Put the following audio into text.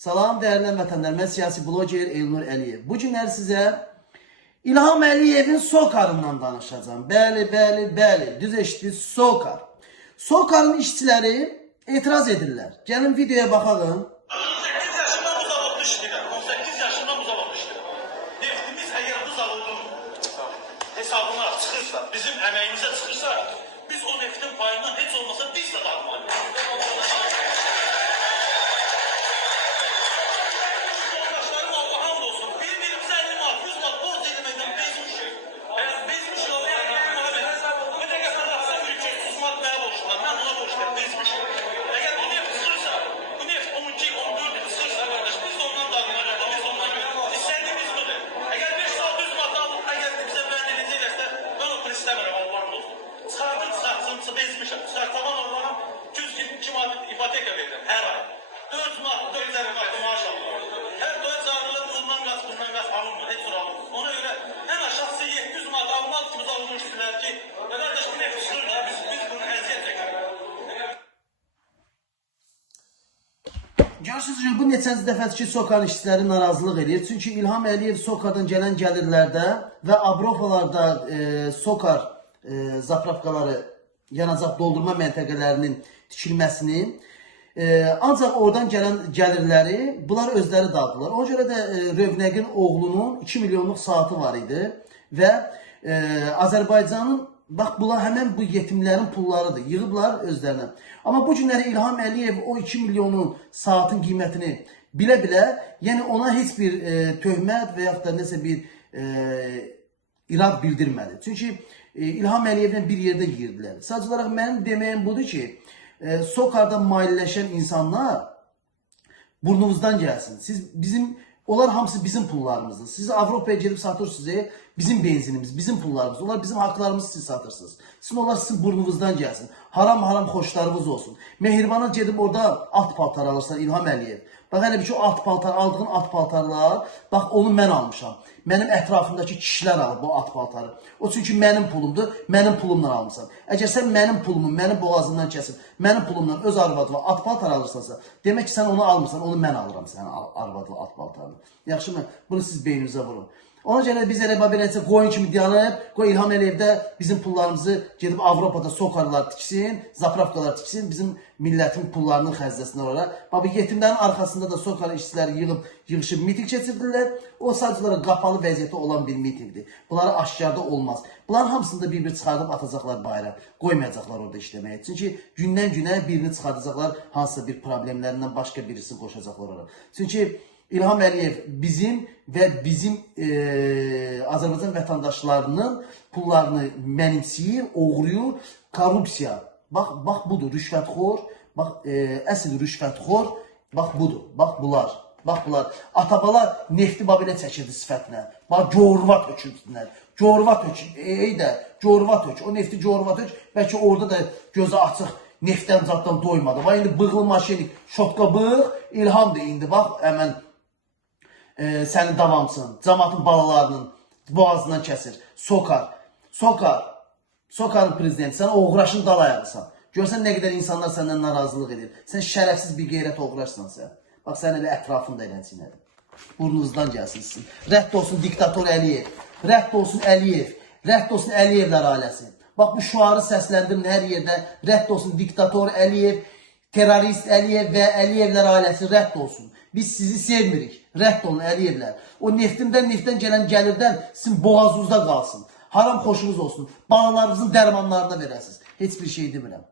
Salam değerli vətəndaşlar, mən siyasi bloger Elnur Əliyev. Bu günlər sizə İlham Əliyevin SOCAR-ından danışacağım. Bəli, düz eşitdiniz, SOCAR. SOCAR-ın işçiləri etiraz edirlər. Gəlin videoya baxalım. 18 yaşından bu zavodda işləyirəm. 18 yaşından bu zavodda işləyirəm. Neftimiz əgər bu zavodun hesabına çıxırsa, bizim əməyimizə çıxırsa, biz o neftin payından heç olmasa biz də dağılmalıyıq. Yoldaşlarım Allah'a hamd olsun. Bir-birimizə 50 manat, 100 manat borc eləməkdən bezmişik. Bezmişik o bir dəqiqə fərqləşsə ülkə 30 manat mənə borçlar. Mən ona borçlar bezmişim. Əgər bu neft çıxırsa, bu neft 12, 14 il çıxırsa qardaş, biz də ondan dağılmalıyıq. Biz ondan görürük. İstədiyimiz budur. Əgər 500 manat alıb, əgər bizə vəd edəcəklərsə, mən o pul istəmirəm Allah'ın olsun. Çıxardım, bezmişəm. Çıxartaman onlara 200 manat ipoteka verirəm hər ay. 4 manat, 4 manat maaş alıram. Hər 4 canlılar bundan qaz alınmır, heç bir alınmır. Ona görə ən aşağısı 700 manat almaq kimi alınmışsınlar ki, qardaş bu neft çıxırsa, biz bunu əziyyət çəkərik. Görürsünüz ki, bu neçənci dəfədir ki, SOCAR işçiləri narazılıq edir. Çünki İlham Əliyev SOCAR-dan gələn gəlirlərdə və Avropalarda SOCAR zapravkaları, yanacaq doldurma məntəqələrinin tikilməsini, ancaq oradan gələn gəlirləri bunlar özləri dağıdılar. Ona görə də Rövnəqin oğlunun 2 milyonluq saatı var idi və Azərbaycanın, bax bunlar həmən bu yetimlərin pullarıdır, yığıblar özlərinə. Amma bu günləri İlham Əliyev o 2 milyonun saatın qiymətini bilə-bilə, yəni ona heç bir töhmət və yaxud da nəsə bir irad bildirmədi. Çünki İlham Əliyevlə bir yerdə girdilər. Sadəcə olaraq mənim deməyim budur ki, SOCAR-da maliyyələşən insanlar burnumuzdan gəlsin. Onlar hamısı bizim pullarımızdır. Siz Avropaya gelip satırsınız, bizim benzinimiz, bizim pullarımız. Onlar bizim haklarımızı siz satırsınız. Onlar sizin burnunuzdan gelsin. Haram xoşlarınız olsun. Mehriban'a gelip orada at paltar alırsan İlham Əliyev. Bax hele bir şey at paltar, aldığın at paltarlar, bax onu mən almışam. Mənim ətrafımdakı kişilər alıb bu at paltarı. O çünki mənim pulumdur, mənim pulumla almışam. Əgər sən mənim pulumu, mənim boğazımdan kəsib, mənim pulumla öz arvadına at paltar alırsansa, demək ki sən onu almırsan, onu mən alıram sənin arvadına at paltarını. Yaxşı mı? Bunu siz beyninize vurun. Ona görə biz elə beləsə qoyun kimi dayanıb, qoy İlham Əliyevdə bizim pullarımızı gedib Avropada SOCAR-lar tiksin, zapravkalar tiksin, bizim millətin pullarının xəzinəsinə olaraq. Bax, yetimlərin arxasında da SOCAR işçiləri yığışıb miting keçirdirlər. O sadəcə olaraq qapalı vəziyyətdə olan bir mitingdir. Bunları aşkarda olmaz. Bunların hamısını da bir-bir çıxardıb atacaqlar bayra. Qoymayacaqlar orada işləməyə. Çünki gündən-günə birini çıxardacaqlar, hansısa bir problemlərindən başqa birisi qoşacaqlar oraya. Çünki İlham Əliyev bizim və bizim Azərbaycan vətəndaşlarının pullarını mənimsiyir, oğruyur, korrupsiya. Bax budur, rüşvətxor, bax əsl rüşvətxor, bax budur, bax bunlar. Atabalar nefti babilə çəkirdi sifətinə. Bax, corva tökürdülər, corva tök, corva tök, o nefti corva tök, bəlkə orada da gözü açıq neftdən zaddan doymadı. Bax, indi bığlı maşinik, şotka bığ, İlhamdır indi, bax, həmən sənin davamsın, cəmatın balalarının boğazından kəsir. SOCAR-ın prezidenti, sən oğraşın dal ayağısan. Görsən nə qədər insanlar səndən narazılıq edir. Sən şərəfsiz bir qeyrət oğraşsan sən. Bax, sən elə ətrafında elənciyinədir. Burnunuzdan gəlsin sizin. Rədd olsun diktator Əliyev. Rədd olsun Əliyev. Rədd olsun Əliyevlər ailəsi. Bax, bu şuarı səsləndirin hər yerdə. Rədd olsun diktator Əliyev, terörist Əliyev və Əliyevlər ailəsi rədd olsun. Biz sizi sevmirik. Rədd olun Əliyevlər. O neftdən gələn gəlirdən sizin boğazınızda qalsın. Haram xoşunuz olsun. Balalarınızın dərmanlarına verəsiniz. Heç bir şey demirəm.